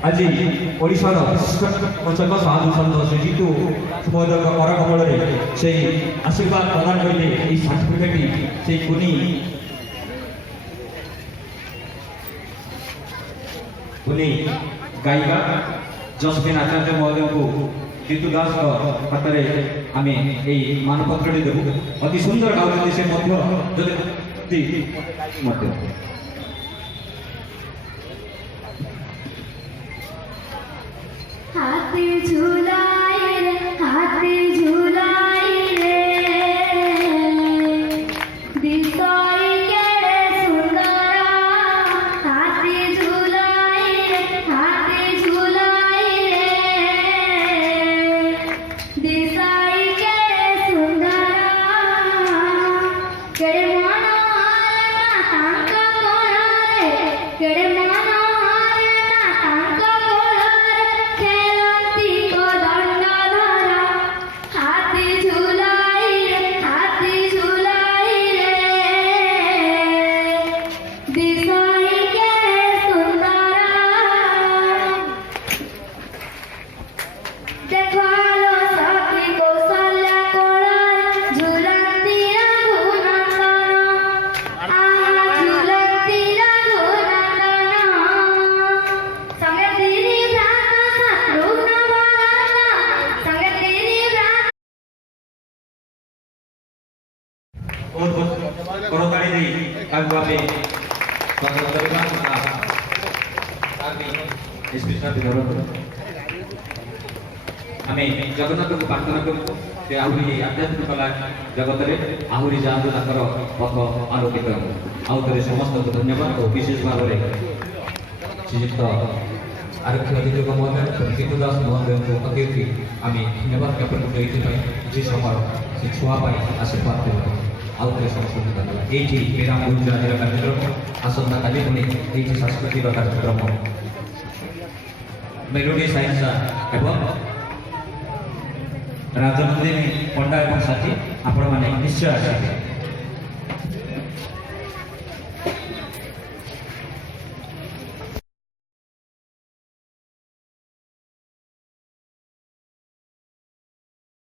आज ओडिशार पंचक साधु सन्त श्रीजितु सुमोदर कर कमल से आशीर्वाद प्रदान करते सर्टिफिकेट से कुनी गायिका जसमिन आचार्य महोदय को जीतू दास हाथ में आम यही मानपत्र देवु। अति सुंदर गाँव से हाथी झूलाई रे हाथी झूलाई रे दिसाई के सुंदर हाथी झूलाई रे दिसाई के सुंदर केड़े मनोहर मातांका कोणारे केड़े आम जगन्नाथ को प्रार्थना करूँ आहरी आध्यात्मिक कला जगत में आहरी जातु पथ आलोकित आउ थे समस्त को धन्यवाद और विशेष भाव में श्रीजुक्त आरक्षी अधीक्षक महोदय जीतू दास महोदय को अतिथि आम धन्यवाद ज्ञापन किसी समय से छुआ आशीर्वाद देव आउ थे समस्त को धन्यवाद। ये विराम आज कार्यक्रम आसंता काली पुणी ये सांस्कृतिक कार्यक्रम मेलोडी साइंस एवं राजनंदिनी पंडा और साथी आपण मैंने निश्चय आसते।